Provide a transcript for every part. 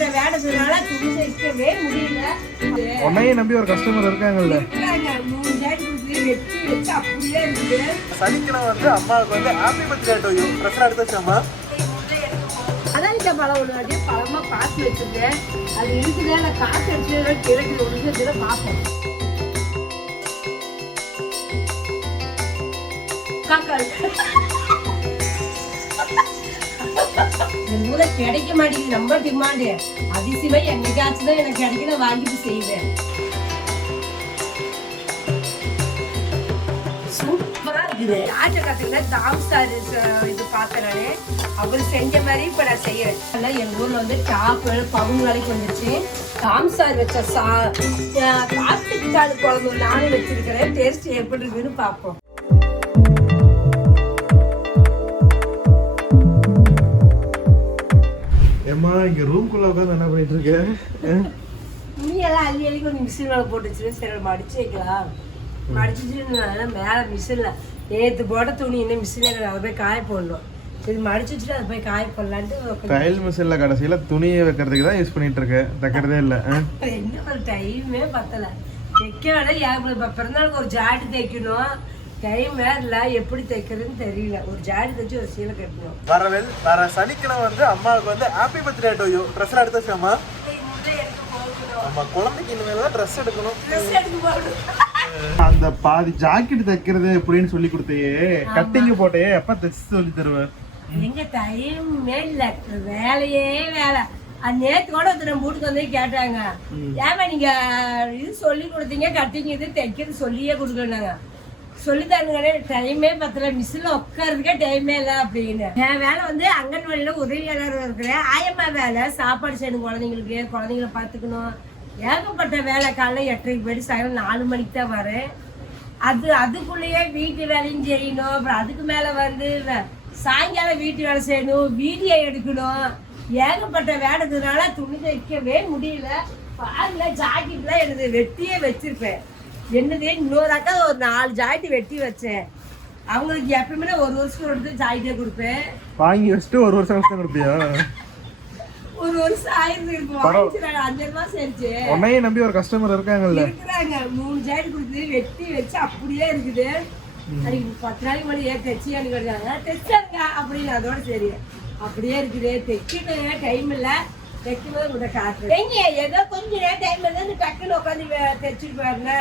ஏகப்பட்ட வேலை செய்யறதுனால துணி தைக்கவே முடியல. உன்னையே நம்பி ஒரு கஸ்டமர் இருக்காங்கல்ல. 3 ஜாடி குடுத்து வெட்டி வச்சு அப்படியே இருக்குது. சனிக்கிழமை வந்து அம்மாவுக்கு வந்து happy birthday to you dress எடுத்து வச்சாமா. அதான் இந்த பழம் ஒன்று அப்படியே பழமா பார்த்து வச்சிருக்கேன். அது இருக்குதே நான் காசு அடிச்சு கிழக்கு ஒழுங்கு பார்ப்போம். எங்க கிடைக்க மாட்டேங்குது. ரொம்ப டிமாண்டு அதிசயமா என்னைக்காச்சும் தான் எனக்கு கிடைக்கல, வாங்கிட்டு செய்வேன். சூப்பரா இருக்குது. ஆட்டை கத்துக்கிட்ட தாம்சார் இது பார்த்தேன் நானு. அவர் செஞ்ச மாதிரி இப்ப நான் செய்யறேன். எங்க ஊர்ல வந்து டாப்பு பவுன் வேலைக்கு வந்துச்சு. தாம்சார் வச்ச காட்டுக்காடு குழம்பு நானும் வச்சிருக்கிறேன். டேஸ்ட் எப்படி இருக்குன்னு பார்ப்போம். ஏம்மா இங்க ரூம்குள்ள உட்காந்து என்ன பண்ணிட்டு இருக்க? துணியெல்லாம் அள்ளி அள்ளி கொஞ்சம் மிஷின் மேலே போட்டு வச்சுருவேன். சரி மடிச்சு வைக்கலாம். மடிச்சுட்டு மேலே மிஷினில் நேற்று போட்ட துணி இன்னும் மிஷினில் அதை போய் காய போடணும். சரி மடிச்சு வச்சுட்டு அதை போய் காய போடலான்ட்டு தையல் மிஷின்ல கடைசியில துணியை வைக்கிறதுக்கு தான் யூஸ் பண்ணிட்டு இருக்கேன். தைக்கிறதே இல்லை. என்ன ஒரு டைமே பத்தலை. தைக்க விட ஏன் பிறந்தநாளுக்கு ஒரு ஜாடி தைக்கணும். டைம் வேறல, எப்படி தைக்கிறதுன்னு தெரியல. ஒரு ஜாடி தைச்சு ஒரு சீலை கட்டணும். வர சனிக்கிழமை வந்து அம்மாவுக்கு வந்து happy birthday to you dress எடுத்து வச்சாமா. ஆமா, குழந்தைக்கு இனிமேல் தான் ட்ரெஸ் எடுக்கணும். அந்த பாதி ஜாக்கெட் தைக்கிறது எப்படின்னு சொல்லி கொடுத்தையே, கட்டிங் போட்டே எப்ப தைச்சு சொல்லி தருவேன். எங்க டைமே இல்ல, வேலையே வேலை. நேற்று கூட ஒருத்தர் வீட்டுக்கு வந்து கேட்டாங்க, ஏமா நீங்க இது சொல்லி கொடுத்தீங்க கட்டிங் இது தைக்கிறது சொல்லியே கொடுக்கணுங்க. சொல்லித்தானுங்களே டைமே பத்தல, மிஷின்ல உட்காருக்கே டைமே இல்லை அப்படின்னு. என் வேலை வந்து அங்கன்வாடியில உதவியாளர் இருக்கிறேன். ஆயம்மா வேலை, சாப்பாடு செய்யணும் குழந்தைங்களுக்கு, குழந்தைங்கள பார்த்துக்கணும். ஏகப்பட்ட வேலை. காலைல 8:30 போயிட்டு சாயங்காலம் 4 மணிக்கு தான் வரேன். அதுக்குள்ளேயே வீட்டு வேலையும் செய்யணும். அப்புறம் அதுக்கு மேலே வந்து சாயங்காலம் வீட்டு வேலை செய்யணும், வீடியோ எடுக்கணும். ஏகப்பட்ட வேலைனால துணி தைக்கவே முடியல. பாருங்க ஜாக்கெட்லாம் எனக்கு வெட்டியே வச்சிருப்பேன். என்னது இன்னொரு அக்கா ஒரு 4 ஜாக்கெட் வெட்டி வச்சேன். அவங்களுக்கு எப்பயுமே 1 வருஷம் எடுத்து ஜாக்கெட்டே கொடுப்பேன். வாங்கி வச்சுட்டு 1 வருஷம் கஷ்டம் கொடுப்பியா? 1 வருஷம் ஆயிருக்கு. 5 மாசம் ஆயிடுச்சு. உன்னையே நம்பி ஒரு கஸ்டமர் இருக்காங்கல்ல. இருக்கிறாங்க. 3 ஜாக்கெட் கொடுத்து வெட்டி வச்சு அப்படியே இருக்குது. அதுக்கு 10 நாளைக்கு முன்னாடி தைச்சி அனுப்பிடுறாங்க. தைச்சாங்க அப்படின்னு. அதோட சரி அப்படியே இருக்குது. தைக்கணும் டைம் இல்லை. தைக்கும்போது கூட காசு ஏதோ கொஞ்சம் நேரம் டைம் இருந்தால் டக்குன்னு உட்காந்து தைச்சிட்டு பாருங்க.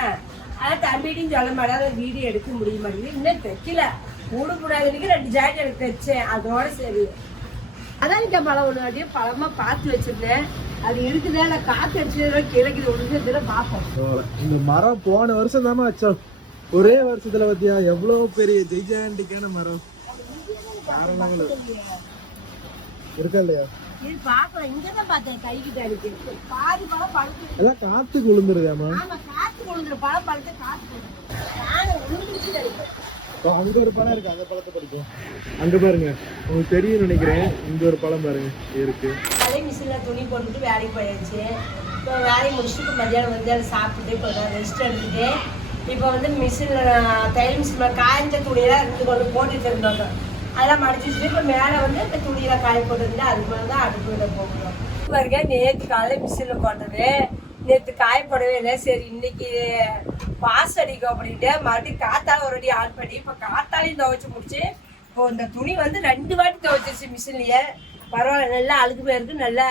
அதான் தம்பிட்டையும் சொல்ல மாட்டாங்க, வீடியோ எடுக்க முடிய மாட்டேங்குது. இன்னும் தைக்கல. கூடாதுன்னு 2 ஜாக்கெட் எனக்கு தைச்சேன். அதோட சரி. அதான் இந்த பழம் ஒன்று அப்படியே பழமா பார்த்து வச்சிருந்தேன். அது இருக்குதா நான் காற்று அடிச்சதுல கிழக்கு ஒழுங்கு பார்ப்போம். இந்த மரம் போன வருஷம் தானே வச்சோம். ஒரே வருஷத்துல பத்தியா எவ்வளவு பெரிய ஜெய்ஜாண்டிக்கான மரம் இருக்கா இல்லையா? இங்கதான் பார்த்தேன். கைகிட்ட இருக்கு பாதி பழம் பழுத்து எல்லாம் காத்துக்கு விழுந்துருதாமா? ஆமா, காத்து விழுந்துரு. பழம் பழுத்து காத்து விழுந்துருச்சு. அங்க ஒரு பழம் இருக்கு, அந்த பழத்தை படிக்கும். அங்க பாருங்க, உங்களுக்கு தெரியும் நினைக்கிறேன். இங்க ஒரு பழம் பாருங்க இருக்கு. அதே மிஷின்ல துணி போட்டுட்டு வேலைக்கு போயாச்சு. இப்போ வேலையை முடிச்சுட்டு மத்தியானம் வந்து அதை சாப்பிட்டுட்டு இப்போ ரெஸ்ட் எடுத்துட்டு இப்போ வந்து மிஷின்ல தையல் மிஷின்ல காய்ஞ்ச துணியெல்லாம் இருந்து கொண்டு போட்டுட்டு இருந்தாங்க. அதெல்லாம் மடிச்சு வச்சுட்டு இப்போ மேலே வந்து இந்த துணியெல்லாம் காய போட்டுருந்தா அதுக்கு மேலே தான் அடுப்புல போகணும். பாருங்க, நேற்று காலையில் மிஷினில் போட்டது. நேற்று காய போடவே இல்லை. சரி இன்னைக்கு பாஸ் அடிக்கும் அப்படின்ட்டு மறுபடியும் காத்தால ஒரு அடி ஆன் பண்ணி இப்போ காத்தாலையும் துவைச்சு முடிச்சு. இப்போ இந்த துணி வந்து 2 வாட்டி துவைச்சிருச்சு மிஷின்லயே. பரவாயில்ல, நல்லா அழுக்கு போயிருக்கு, நல்லா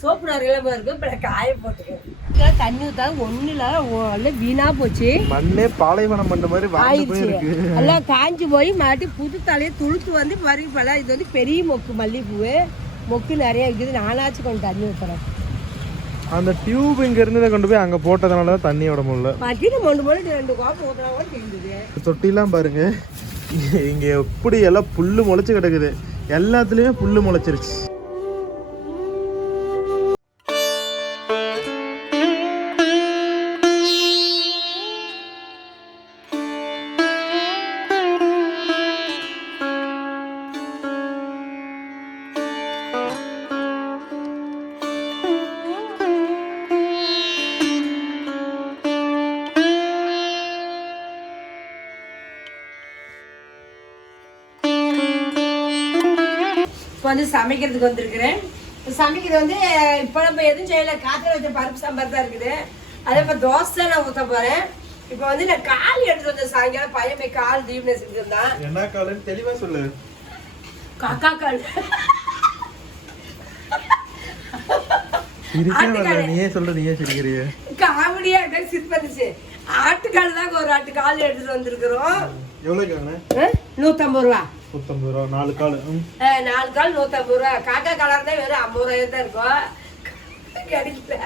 சோப்பு நிறைய போயிருக்கு. இப்போ காய போட்டுருக்கேன். தண்ணி ஊற்றாது ஒன்றும் இல்லை, வீணா போச்சு. மண்ணே பாலைவனம் பண்ண மாதிரி ஆயிடுச்சு. எல்லாம் காஞ்சி போய் மறுபடியும் புது தலையை துளுத்து வந்து மறுபடியும் பழம். இது வந்து பெரிய மொக்கு மல்லிகைப்பூ. மொக்கு நிறைய இருக்குது. நானாச்சும் கொஞ்சம் தண்ணி ஊற்றுறேன். அந்த டியூப் இங்க இருந்ததை கொண்டு போய் அங்க போட்டதுனால தான் தண்ணி விட முடியல. மட்டில மொண்டு மொண்டு 2 கோப்பை ஊத்துறா கூட தெரியுது. தொட்டிலாம் பாருங்க, இங்க எப்படி எல்லாம் புல்லு முளைச்சு கிடக்குது. எல்லாத்துலயுமே புல்லு முளைச்சிருச்சு. வந்து சமைக்கிறதுக்கு வந்திருக்கிறேன். சமைக்கிறது வந்து இப்போ நம்ம எதுவும் செய்யலை, காய்ச்சல் வச்ச பருப்பு சாம்பார் தான் இருக்குது. அதே மாதிரி தோசை தான் நான் ஊற்ற போகிறேன். இப்போ வந்து நான் கால் எடுத்துட்டு வந்தேன் சாயங்காலம். பையன் போய் கால் தீவனம் செஞ்சுருந்தான். என்ன காலுன்னு தெளிவா சொல்லு. காக்கா கால். நீயே சொல்ற, நீயே சிரிக்கிறிய. காமெடியா இருக்க சிரிப்பந்துச்சு. ஆட்டுக்கால் தான் ஒரு ஆட்டுக்கால் எடுத்துட்டு வந்திருக்கிறோம். எவ்வளவுக்காங்க? 150 ரூபா. 150 ரூபா 4 கால். 4 கால் 150 ரூபா. காக்கா காலாக தான் வெறும் 50 ரூபாய் தான் இருக்கும். கிடைக்கல,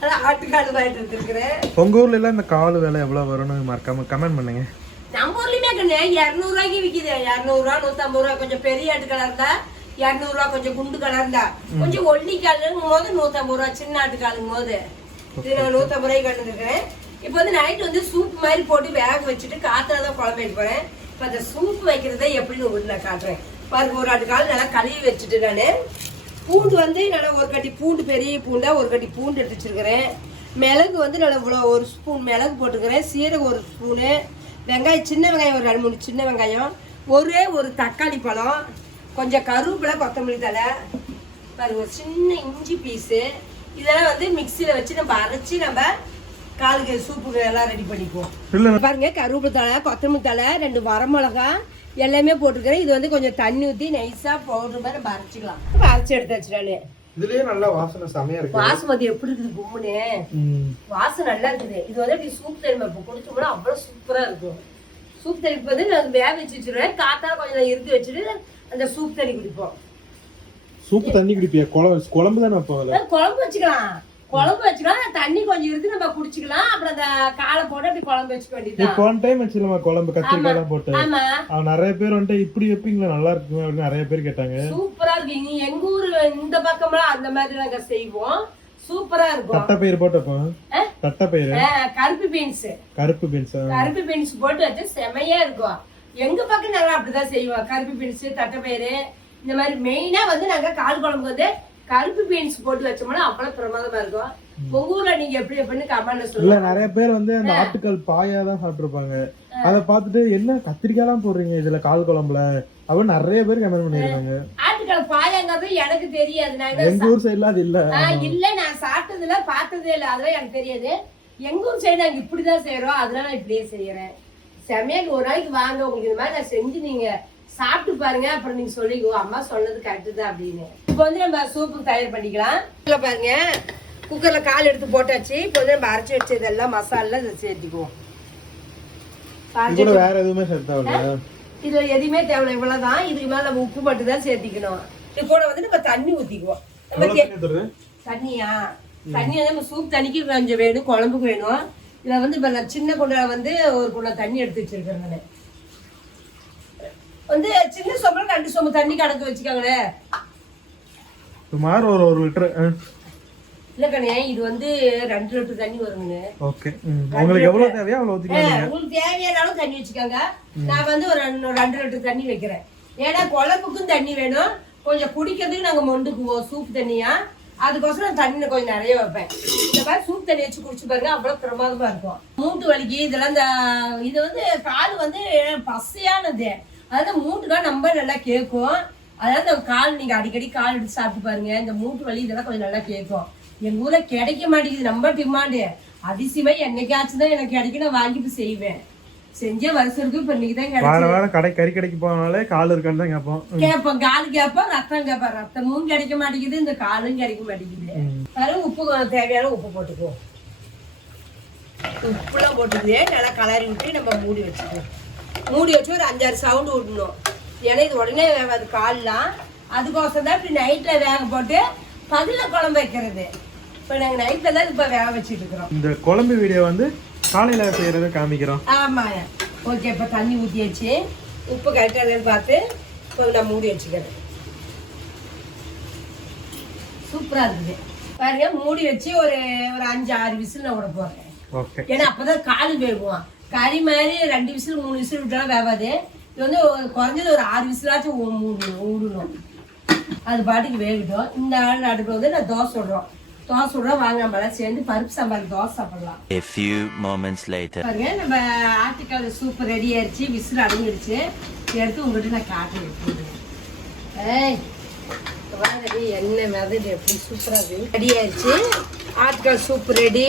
அதான் ஆட்டுக்கால் வாங்கிட்டு வந்துருக்குறேன். உங்க ஊர்ல எல்லாம் இந்த கால் விலை எவ்வளவு வரும்னு மறக்காம கமெண்ட் பண்ணுங்க. நம்ம ஊர்லயுமே கண்ணு 200 ரூபாய்க்கு விக்குது. 200 ரூபா 150 ரூபா. கொஞ்சம் பெரிய ஆட்டுக்காலா இருந்தா 200 ரூபா, கொஞ்சம் குண்டு காலா இருந்தா. கொஞ்சம் ஒல்லிக்காலுங்கும் போது 150 ரூபா, சின்ன ஆட்டுக்காலுங்கும் போது. இது நான் 150 ரூபாய்க்கு கண்டுருக்கிறேன். இப்போ வந்து நைட் வந்து சூப் மாதிரி போட்டு வேக வச்சுட்டு காத்துல தான் குழம்பு வைக்க போறேன். இப்போ அந்த சூப் வைக்கிறத எப்படின்னு உங்களுக்கு நான் காட்டுறேன் பாருங்க. ஒரு ஆட்டுக்கால் நல்லா கழுவி வச்சுட்டு நான் பூண்டு வந்து நல்லா ஒரு கட்டி பூண்டு, பெரிய பூண்டா ஒரு கட்டி பூண்டு எடுத்து வச்சிருக்கிறேன். மிளகு வந்து நல்லா இவ்வளோ 1 ஸ்பூன் மிளகு போட்டுக்கிறேன். சீரகம் 1 ஸ்பூனு, வெங்காயம் சின்ன வெங்காயம் ஒரு 2-3 சின்ன வெங்காயம், ஒரே ஒரு தக்காளி பழம், கொஞ்சம் கருவேப்பிலை, கொத்தமல்லி தழை, பாருங்க ஒரு சின்ன இஞ்சி பீஸு. இதெல்லாம் வந்து மிக்சியில் வச்சு நம்ம அரைச்சி நம்ம காலுக்கு சூப்புக்கு எல்லாம் ரெடி பண்ணிக்குவோம். பாருங்க கருவேப்பிலை தழை, கொத்தமல்லி தழை, 2 வரமிளகா எல்லாமே போட்டுக்கிறேன். இது வந்து கொஞ்சம் தண்ணி ஊற்றி நைஸா பவுடர் மாதிரி நம்ம அரைச்சிக்கலாம். அரைச்சி எடுத்து வச்சுட்டாலே இதுலயே நல்லா வாசனை செமையா இருக்கு. வாசமதி எப்படி இருக்குது கும்முனே, வாசனை நல்லா இருக்குது. இது வந்து அப்படி சூப் தண்ணி இப்போ குடிச்சோம்னா அவ்வளவு சூப்பரா இருக்கும். சூப் தண்ணி வந்து நான் வேக வச்சு வச்சிருவேன். காத்தால கொஞ்சம் இறுக்கி வச்சுட்டு அந்த சூப் தண்ணி குடிப்போம். சூப் தண்ணி குடிப்பியா? குழம்பு தானே வைப்பாங்க. குழம்பு வச்சுக்கலாம், குழம்பு வச்சுக்கலாம். தண்ணி கொஞ்சம் இருக்கு நம்ம குடிச்சுக்கலாம். அப்புறம் அந்த காலை போட்டு அப்படி குழம்பு வச்சுக்க வேண்டியது. போன டைம் வச்சுக்கலாமா குழம்பு? கத்திரிக்காய் எல்லாம் போட்டு. ஆமா, நிறைய பேர் வந்துட்டு இப்படி வைப்பீங்களா, நல்லா இருக்குங்க அப்படின்னு நிறைய பேர் கேட்டாங்க. சூப்பரா இருக்கு. நீ எங்க ஊரு இந்த பக்கம்லாம் அந்த மாதிரி நாங்க செய்வோம். சூப்பரா இருக்கும். தட்டைப்பயிறு போட்டு வைப்போம். தட்டைப்பயிறு, கருப்பு பீன்ஸ், கருப்பு பீன்ஸ் போட்டு வச்சு செமையா இருக்கும். எங்க பக்கம் நாங்க அப்படிதான் செய்வோம். கருப்பு பீன்ஸ், தட்டைப்பயிறு இந்த மாதிரி மெயினா வந்து நாங்க கால் குழம்பு வந்து கருப்பு பீன்ஸ் போட்டு வச்சோம்னா அவ்வளவு பிரமாதமா இருக்கும். உங்க ஊர்ல நீங்க எப்படி எப்படின்னு கமெண்ட்ல சொல்லுங்க. நிறைய பேர் வந்து அந்த ஆட்டுக்கால் பாயா தான் சாப்பிட்டுருப்பாங்க. அதை பார்த்துட்டு என்ன கத்திரிக்காய் எல்லாம் போடுறீங்க இதுல கால் குழம்புல அப்படின்னு நிறைய பேர் கமெண்ட் பண்ணிருக்காங்க. ஆட்டுக்கால் பாயாங்கிறது எனக்கு தெரியாது. நான் எங்க ஊர் சைடுல அது இல்ல. நான் சாப்பிட்டது இல்ல, பார்த்ததே இல்ல, அதெல்லாம் எனக்கு தெரியாது. எங்க ஊர் சைடு நாங்க இப்படிதான் செய்யறோம். அதனால நான் இப்படியே செய்யறேன். செமையாக ஒரு நாளைக்கு வாங்க, உங்களுக்கு இந்த மாதிரி நான் செஞ்சு நீங்க சாப்பிட்டு பாருங்க. அப்புறம் நீங்க சொல்லிக்கோ அம்மா சொன்னது கரெக்டு தான் அப்படின்னு. இப்போ வந்து நம்ம சூப்பு தயார் பண்ணிக்கலாம். பாருங்க குக்கர்ல கால் எடுத்து போட்டாச்சு. இப்போ வந்து நம்ம அரைச்சி வச்சதெல்லாம் மசாலா இதை சேர்த்துக்குவோம். வேற எதுவுமே சேர்த்தாவில்ல, இதுல எதுவுமே தேவையில்லை, இவ்வளவுதான். இதுக்கு மேல நம்ம உப்பு மட்டும் தான் சேர்த்திக்கணும். இது கூட வந்து நம்ம தண்ணி ஊத்திக்குவோம். தண்ணியா தண்ணி வந்து நம்ம சூப் தண்ணிக்கு கொஞ்சம் வேணும், குழம்புக்கு வேணும். இதுல வந்து இப்ப நான் சின்ன குண்டா வந்து ஒரு குண்டா தண்ணி எடுத்து வச்சிருக்கேன். நான் வந்து சின்ன சொம்பு 2 சொம்பு தண்ணி கணக்கு வச்சுக்காங்களே. சுமார் ஒரு 1 லிட்டர் இல்ல கண்ணே, இது வந்து 2 லிட்டர் தண்ணி வருங்க. ஓகே, உங்களுக்கு எவ்வளவு தேவையோ அவ்வளவு ஊத்திக்கங்க. உங்களுக்கு தேவையானாலும் தண்ணி வச்சுக்கோங்க. நான் வந்து ஒரு 2 லிட்டர் தண்ணி வைக்கிறேன். ஏன்னா குழம்புக்கும் தண்ணி வேணும், கொஞ்சம் குடிக்கிறதுக்கு நாங்க மொண்டுக்குவோம் சூப் தண்ணியா. அதுக்கோசரம் தண்ணி கொஞ்சம் நிறைய வைப்பேன். இந்த மாதிரி சூப் தண்ணி வச்சு குடிச்சு பாருங்க, அவ்வளவு பிரமாதமா இருக்கும். மூட்டு வலிக்கு இதெல்லாம் இது வந்து கால் வந்து பசையானது, அதாவது மூட்டுதான் நம்ம நல்லா கேட்கும். அதாவது கால் நீங்க அடிக்கடி கால் எடுத்து சாப்பிட்டு பாருங்க, இந்த மூட்டு வலி இதெல்லாம் கொஞ்சம் நல்லா கேட்கும். எங்க ஊர்ல கிடைக்க மாட்டேங்குது, ரொம்ப டிமாண்டு. அதிசயமா என்னைக்காச்சும் தான் எனக்கு கிடைக்கும், நான் வாங்கிட்டு செய்வேன். செஞ்ச வருஷத்துக்கு இப்ப இன்னைக்குதான் கிடைக்கும். கறி கடைக்கு போனாலே கால் இருக்கான்னு தான் கேட்போம். கால் கேட்போம், ரத்தம் கேட்போம். ரத்தமும் கிடைக்க மாட்டேங்குது, இந்த காலும் கிடைக்க மாட்டேங்குது. அதனால உப்பு தேவையான உப்பு போட்டுக்குவோம். உப்புலாம் போட்டுக்குவே நல்லா கலரி விட்டு நம்ம மூடி வச்சுக்குவோம். மூடி வச்சு ஒரு 5-6 சவுண்டு விடணும். ஏன்னா இது உடனே வேகாது கால்லாம். அதுக்கோசம் தான் இப்படி நைட்ல வேக போட்டு பதில குழம்பு வைக்கிறது. இப்போ நாங்கள் நைட்ல தான் இப்போ வேக வச்சுட்டு இருக்கிறோம். இந்த குழம்பு வீடியோ வந்து காலையில செய்யறத காமிக்கிறோம். ஆமா, ஓகே. இப்போ தண்ணி ஊற்றியாச்சு, உப்பு கரெக்டாக பார்த்து இப்போ நான் மூடி வச்சுக்கிறேன். சூப்பரா இருக்குது பாருங்க. மூடி வச்சு ஒரு 5-6 விசில் நான் விட போறேன். ஏன்னா அப்பதான் காலு வேகும். கறி மாதிரி 2 விசில் 3 விசில் விட்டாலும் வேகாது. இது வந்து குறைஞ்சது ஒரு 6 விசிலாச்சும் ஊடணும். அது பாட்டுக்கு வேகட்டும். இந்த அடுப்புல வந்து நான் தோசை விடுறோம். வாங்க நம்மளாம் சேர்ந்து பருப்பு சாம்பார் தோசை சாப்பிடலாம். A few moments later. பாருங்க நம்ம ஆட்டுக்கால் சூப் ரெடி ஆயிடுச்சு, விசில் அடங்கிடுச்சு. எடுத்து உங்கள்கிட்ட நான் காட்டுறேன். வாங்கடி எண்ணெய் மிதது எப்படி சூப்பராக இருக்குது. ரெடி ஆயிடுச்சு. ஆட்டுக்கால் சூப் ரெடி.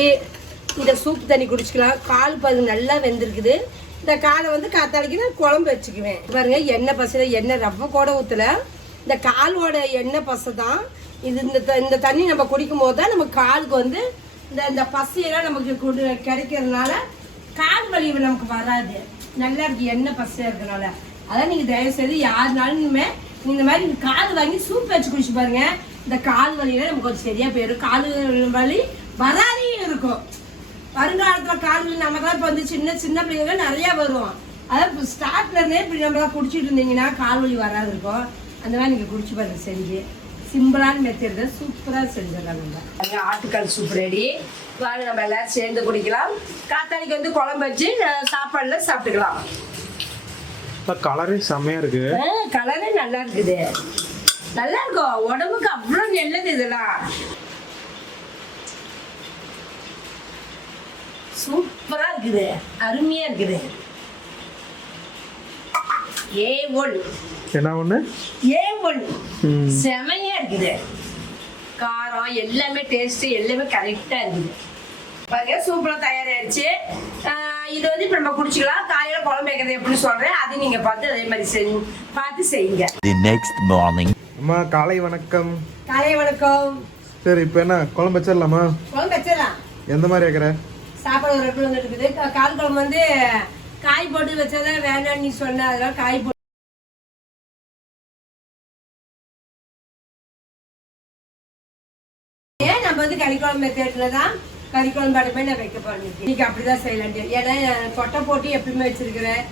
இந்த சூப் தண்ணி குடிச்சிக்கலாம். கால் பாருங்க நல்லா வெந்திருக்குது. இந்த காலை வந்து காத்தாளிக்கு நான் குழம்பு வச்சுக்குவேன். பாருங்க எண்ணெய் பசை, எண்ணெய் ரவை கூட ஊற்றல. இந்த காலோட எண்ணெய் பசை தான் இது. இந்த தண்ணி நம்ம குடிக்கும் போது தான் நம்ம காலுக்கு வந்து இந்த பசையெல்லாம் நமக்கு கிடைக்கிறதுனால கால் வலி நமக்கு வராது. நல்லா இருக்கு எண்ணெய் பசையாக இருக்கிறதுனால. அதான் நீங்கள் தயவு செய்து யாருனாலுமே இந்த மாதிரி கால் வாங்கி சூப் வச்சு குடிச்சு பாருங்க. இந்த கால் வலியில நமக்கு கொஞ்சம் சரியா போயிடும். கால் வலி வராதே இருக்கும். வருங்காலத்தில் கால் வலி நமக்கெல்லாம் இப்போ வந்து சின்ன பிள்ளைங்க நிறையா வரும். அதான் இப்போ ஸ்டார்ட்ல இருந்தே இப்படி நம்மளாம் குடிச்சிட்டு இருந்தீங்கன்னா கால் வலி வராது இருக்கும். அந்த மாதிரி நீங்கள் குடிச்சு பாருங்க. செஞ்சு சிம்பிளான மெத்தட் தான், சூப்பராக செஞ்சிடலாம். நம்ம ஆட்டுக்கால் சூப் ரெடி. வாங்க நம்ம எல்லாரும் சேர்ந்து குடிக்கலாம். காத்தாடிக்கு வந்து குழம்பு வச்சு சாப்பாடுல சாப்பிட்டுக்கலாம். கலரே செம்மையா இருக்கு. கலரே நல்லா இருக்குது. நல்லா இருக்கும். உடம்புக்கு அவ்வளவு நல்லது. இதெல்லாம் சூப்பரா இருக்குது. அருமையா இருக்குது. A1 என்ன ஒண்ணு? A1 செமையா இருக்குது. காரம் எல்லாமே டேஸ்ட் எல்லாமே கரெக்டா இருக்குது. பாருங்க சூப்பரா தயாராகிடுச்சு. இது வந்து இப்போ நம்ம குடிச்சிக்கலாம். காலையில குழம்பு வைக்கிறது எப்படின்னு சொல்றேன். அது நீங்க பார்த்து அதே மாதிரி பார்த்து செய்யுங்க. The next morning. அம்மா காலை வணக்கம். காலை வணக்கம். சரி இப்போ என்ன குழம்பு வச்சிடலாமா? குழம்பு வச்சிடலாம். எந்த மாதிரி வைக்கிற? சாப்பாடு ஒரு இடத்துல வந்து இருக்குது. கால் குழம்பு வந்து காய் போட்டு வச்சாதான் வேண்டாம்னு நீ சொன்ன. அதெல்லாம் காய் போட்டு நம்ம வந்து கறிக்குழம்பு மெத்தட்ல தான் கறிக்குழம்பு அடுப்பே நான் வைக்க போறேன். இன்னைக்கு அப்படிதான் செய்யலாம். ஏன்னா கொட்டை போட்டு எப்பயுமே வச்சிருக்கிறேன்.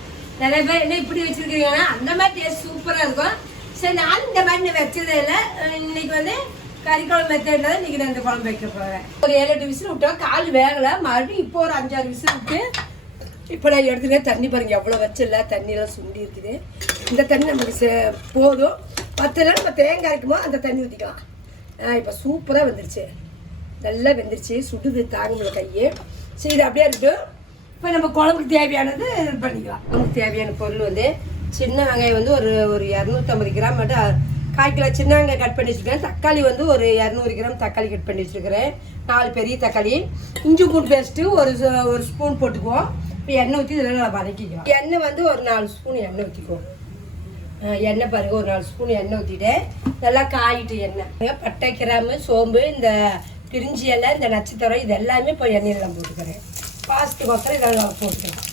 நிறைய பேர் என்ன இப்படி வச்சிருக்கீங்கன்னா அந்த மாதிரி டேஸ்ட் சூப்பரா இருக்கும். சரி நானும் இந்த மாதிரி நான் வச்சதே இல்லை. இன்னைக்கு வந்து கறிக்குழம்பு மெத்தட்ல தான் இன்னைக்கு நான் இந்த குழம்பு வைக்க போறேன். ஒரு 7-8 விசில் விட்டோம். கால் வேகலை. மறுபடியும் இப்போ ஒரு 5-6 விசில் விட்டு இப்போ நான் எடுத்துக்கிறேன். தண்ணி பாருங்க எவ்வளோ வச்சிடல. தண்ணியெல்லாம் சுண்டி இருக்குது. இந்த தண்ணி நமக்கு போதும். 10 நம்ம தேங்காய் அரைக்குமோ அந்த தண்ணி ஊற்றிக்கலாம். இப்போ சூப்பராக வந்துருச்சு. நல்லா வெந்துருச்சு. சுடுது தாங்க முடியல கையே. சரி இது அப்படியே இருக்கட்டும். இப்போ நம்ம குழம்புக்கு தேவையானது இது பண்ணிக்கலாம். நமக்கு தேவையான பொருள் வந்து சின்ன வெங்காயம் வந்து ஒரு 250 கிராம் மட்டும் 1/4 கிலோ சின்ன வெங்காயம் கட் பண்ணி வச்சுருக்கேன். தக்காளி வந்து ஒரு 200 கிராம் தக்காளி கட் பண்ணி வச்சுருக்கிறேன். 4 பெரிய தக்காளி. இஞ்சி பூண்டு பேஸ்ட்டு ஒரு ஸ்பூன் போட்டுக்குவோம். இப்போ எண்ணெய் ஊற்றி இதெல்லாம் நல்லா வதக்கிக்கலாம். எண்ணெய் வந்து ஒரு 4 ஸ்பூன் எண்ணெய் ஊற்றிக்குவோம். எண்ணெய் பாருங்க ஒரு 4 ஸ்பூன் எண்ணெய் ஊற்றிட்டு நல்லா காயிட்டு எண்ணெய் பட்டை கிராம்பு சோம்பு இந்த பிரிஞ்சி எல்லாம் இந்த நட்சத்திரம் இது எல்லாமே இப்போ எண்ணெயில் நான் போட்டுக்கிறேன். பாஸ்து மக்கள் இதெல்லாம் போட்டுக்கலாம்.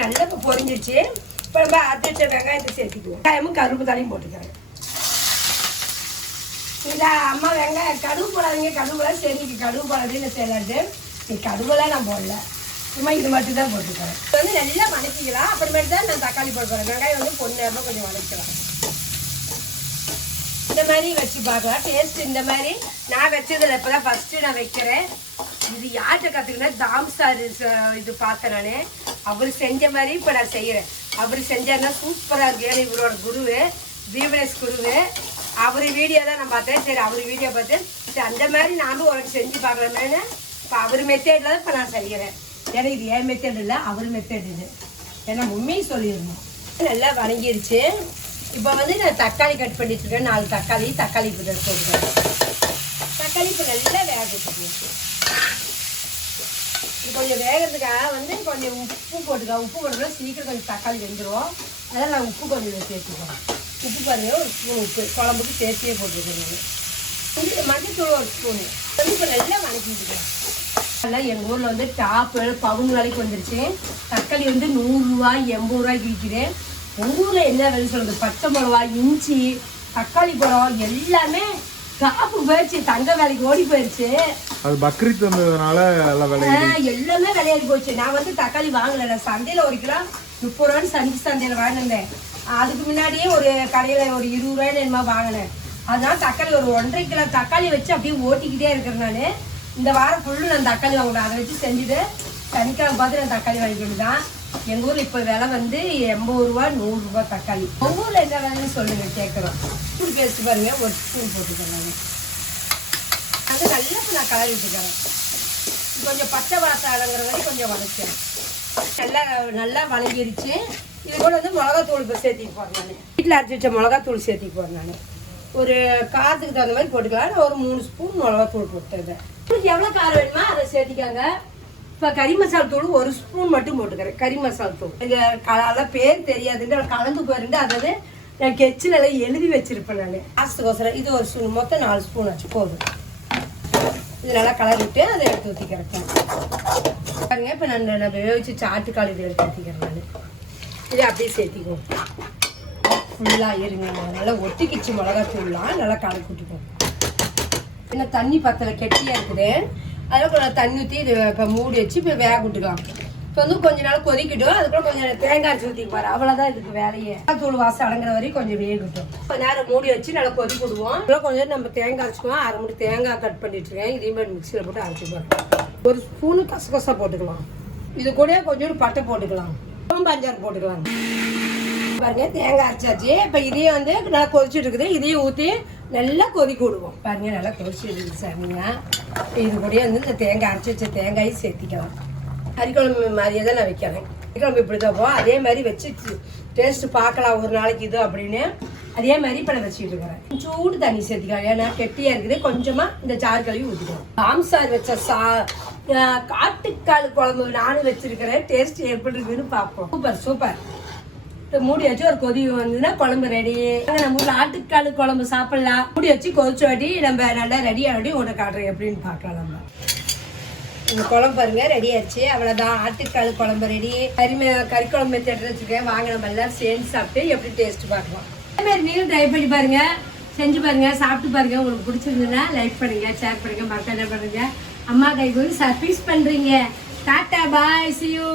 நல்லா இப்போ பொரிஞ்சிடுச்சு. இப்போ நம்ம அரைச்சி வச்ச வெங்காயத்தை சேர்த்துக்குவோம். வெங்காயமும் கருப்பு தலையும் போட்டுக்கிறேன். இந்த அம்மா வெங்காயம் கடுகு போடாதீங்க. கடுகுலாம் சரி கடுகு போடாதீங்கன்னு செய்யலாட்டு நீ கடுகுலாம் நான் போடல. சும்மா இது மட்டும் தான் போட்டுக்கிறேன். இப்போ வந்து நல்லா வதக்கிக்கலாம். அப்புறமேட்டு தான் நான் தக்காளி போட்டுக்கிறேன். வெங்காயம் வந்து பொண்ணு கொஞ்சம் வதக்கலாம். இந்த மாதிரி வச்சு பார்க்கலாம். டேஸ்ட் இந்த மாதிரி நான் வச்சதில் இப்போ தான் ஃபஸ்ட்டு நான் வைக்கிறேன். இது யார்கிட்ட கற்றுக்கினா தாம் சார் இது பார்த்தேன் நான். அவர் செஞ்ச மாதிரி இப்போ நான் செய்கிறேன். அவர் செஞ்சாருன்னா சூப்பராக இருக்கு. ஏன்னா இவரோட குருவு தீபனேஷ் குருவு. அவர் வீடியோ தான் நான் பார்த்தேன். சரி அவர் வீடியோ பார்த்து சரி அந்த மாதிரி நானும் உனக்கு செஞ்சு பார்க்கலாமேன்னு இப்போ அவர் மெத்தேடில் தான் இப்போ நான் செய்கிறேன். ஏன்னா இது ஏன் மெத்தேட் இல்லை அவர் மெத்தேட் இது. ஏன்னா உண்மையை சொல்லிடணும். நல்லா வணங்கிடுச்சு. இப்போ வந்து நான் தக்காளி கட் பண்ணி வச்சுருக்கேன். 4 தக்காளி இப்போ போட்டுக்கிறேன். தக்காளி இப்போ நல்லா வேக வச்சுக்கணும். இது கொஞ்சம் வேகிறதுக்காக வந்து கொஞ்சம் உப்பு போட்டுக்கலாம். உப்பு போட்டுக்கலாம் சீக்கிரம் கொஞ்சம் தக்காளி வெந்துடும். அதனால் நான் உப்பு கொஞ்சம் சேர்த்துக்கிறேன். உப்பு பாருங்க ஒரு ஸ்பூன் உப்பு குழம்புக்கு சேர்த்தியே போட்டுருக்கேன். கொஞ்சம் மஞ்சத்தூள் ஒரு ஸ்பூனு வந்து இப்போ நல்லா வணக்கிட்டுருக்கேன். நல்லா எங்கள் ஊரில் வந்து டாப்பு பவுன் விலைக்கு வந்துருச்சு. தக்காளி வந்து 100 ரூபாய் 80 ரூபாய்க்கு விற்கிறேன். உங்கள் ஊரில் என்ன விலை சொல்கிறது? பச்சை மிளகா இஞ்சி தக்காளி பழம் எல்லாமே டாப்பு போயிடுச்சு. தங்க வேலைக்கு ஓடி போயிடுச்சு. அது பக்ரீத் வந்ததுனால எல்லாமே விளையாடி போச்சு. நான் வந்து தக்காளி வாங்கலை. நான் சந்தையில் 1 கிலோ 30 ரூபான்னு சந்தையில் வாங்கினேன். அதுக்கு முன்னாடியே ஒரு கடையில் ஒரு 20 ரூபாய்னு என்னமா வாங்கினேன். அதனால தக்காளி ஒரு 1.5 கிலோ தக்காளி வச்சு அப்படியே ஓட்டிக்கிட்டே இருக்கிறேன். நான் இந்த வாரம் ஃபுல்லு நான் தக்காளி வாங்கினேன். அதை வச்சு செஞ்சுட்டு சனிக்கிழமை பார்த்து நான் தக்காளி வாங்கிக்கிட்டு தான். எங்கள் ஊரில் இப்போ விலை வந்து 80 ரூபா 100 ரூபா தக்காளி. உங்கள் ஊரில் என்ன விலைன்னு சொல்லுங்கள் கேட்குறோம். ஸ்பூன் பேஸ்ட் பாருங்க ஒரு ஸ்பூன் போட்டுக்கிறேன். அது நல்லா இப்போ நான் கலரி விட்டுக்கிறேன். கொஞ்சம் பச்சை வாசம் அடங்குற வரை கொஞ்சம் வதக்கிறேன். நல்லா வதங்கிடுச்சு. இது கூட வந்து மிளகாத்தூள் இப்போ சேர்த்திக்கு போகிறேன். நான் வீட்டில் அரைச்சி வச்ச மிளகாத்தூள் சேர்த்திக்கு போகிறேன். நான் ஒரு காரத்துக்கு தகுந்த மாதிரி போட்டுக்கலாம். நான் ஒரு 3 ஸ்பூன் மிளகாத்தூள் போட்டுருக்கேன். உங்களுக்கு எவ்வளோ காரம் வேணுமோ அதை சேர்த்திக்காங்க. இப்போ கறி மசாலா தூள் 1 ஸ்பூன் மட்டும் போட்டுக்கிறேன். கறி மசாலா தூள் அதெல்லாம் பேர் தெரியாதுன்னு கலந்து போயிருந்து அதாவது நான் கெச்சில் எழுதி வச்சிருப்பேன். நான் காசுக்கோசரம் இது 1 ஸ்பூன், மொத்தம் 4 ஸ்பூன் வச்சு போதும். இது நல்லா கலர் விட்டு அதை எடுத்து ஊற்றிக்கிறேன் பாருங்க. இப்போ நான் வேவிச்சு ஆட்டுக்கால் இதை எடுத்து ஊற்றிக்கிறேன். நான் இதை அப்படியே சேர்த்திக்குவோம். ஃபுல்லாக இருங்க நல்லா ஒட்டிக்கிச்சு மிளகாத்தூள்லாம் நல்லா கலக்கி விட்டுக்குவோம். என்ன தண்ணி பத்தலை கெட்டியாக இருக்குது, அதில் கொஞ்சம் தண்ணி ஊற்றி இது இப்போ மூடி வச்சு இப்போ வேக விட்டுக்கலாம். இப்போ வந்து கொஞ்ச நாள் கொதிக்கிட்டோம். அதுக்குள்ள கொஞ்சம் தேங்காய் அரைச்சி ஊற்றிக்குவார். அவ்வளோதான் இதுக்கு வேலையே. தூள் வாசம் அடங்குற வரைக்கும் கொஞ்சம் வேகட்டும். கொஞ்சம் நேரம் மூடி வச்சு நல்லா கொதிக்க விடுவோம். இதெல்லாம் கொஞ்சம் நம்ம தேங்காய் அரைச்சிக்குவோம். 1/2 மூடி தேங்காய் கட் பண்ணிட்டுருக்கேன். இதையும் போய் மிக்சியில் போட்டு அரைச்சிக்குவோம். 1 ஸ்பூனு கசகசா போட்டுக்கலாம். இது கூட கொஞ்சம் பட்டை போட்டுக்கலாம். பஞ்சாறு போட்டுக்கலாம். பாருங்க தேங்காய் அரைச்சாச்சு. இப்போ இதையும் வந்து நல்லா கொதிச்சுட்டு இருக்குது. இதையும் ஊற்றி நல்லா கொதிக்க விடுவோம். பாருங்க நல்லா கொதிச்சுட்டு சாமிங்க. இது கூட வந்து இந்த தேங்காய் அரைச்சி வச்ச தேங்காயும் சேர்த்திக்கலாம். கறிக்குழம்பு மாதிரியே தான் நான் வைக்கிறேன். கறிக்குழம்பு இப்படி தான் போவோம். அதே மாதிரி வச்சு டேஸ்ட்டு பார்க்கலாம் ஒரு நாளைக்கு இது அப்படின்னு. அதே மாதிரி இப்போ நான் வச்சுக்கிட்டு இருக்கிறேன். சூடு தண்ணி சேர்த்திக்கலாம். ஏன்னா கெட்டியாக இருக்குது. கொஞ்சமாக இந்த சாறு கழுவி ஊற்றிக்கலாம். சாம்சார் வச்ச காட்டுக்கால் குழம்பு நானும் வச்சிருக்கிறேன். டேஸ்ட் எப்படி இருக்குதுன்னு பார்ப்போம். Super super. இப்போ மூடி வச்சு ஒரு கொதி வந்ததுன்னா குழம்பு ரெடி. நம்ம ஊரில் ஆட்டுக்கால் குழம்பு சாப்பிடலாம். மூடி வச்சு கொதிச்சு வாட்டி நம்ம நல்லா ரெடி ஆகிட்டு உன்னை காட்டுறேன் எப்படின்னு பார்க்கலாம். நம்ம இந்த குழம்பு பாருங்க ரெடி ஆச்சு. அவ்வளோதான், ஆட்டுக்கால் குழம்பு ரெடி. கறி குழம்பு எடுத்து வச்சுருக்கேன். வாங்க நம்ம எல்லாம் சேர்ந்து சாப்பிட்டு எப்படி டேஸ்ட் பார்க்கலாம். அதே மாதிரி நீங்களும் ட்ரை பண்ணி பாருங்க, செஞ்சு பாருங்க, சாப்பிட்டு பாருங்க. உங்களுக்கு பிடிச்சிருந்ததுன்னா லைக் பண்ணுங்க, ஷேர் பண்ணுங்க, மறக்காம பண்ணுங்க. அம்மா கைக்கு சர்வீஸ் பண்றீங்க. Tata bye, see you.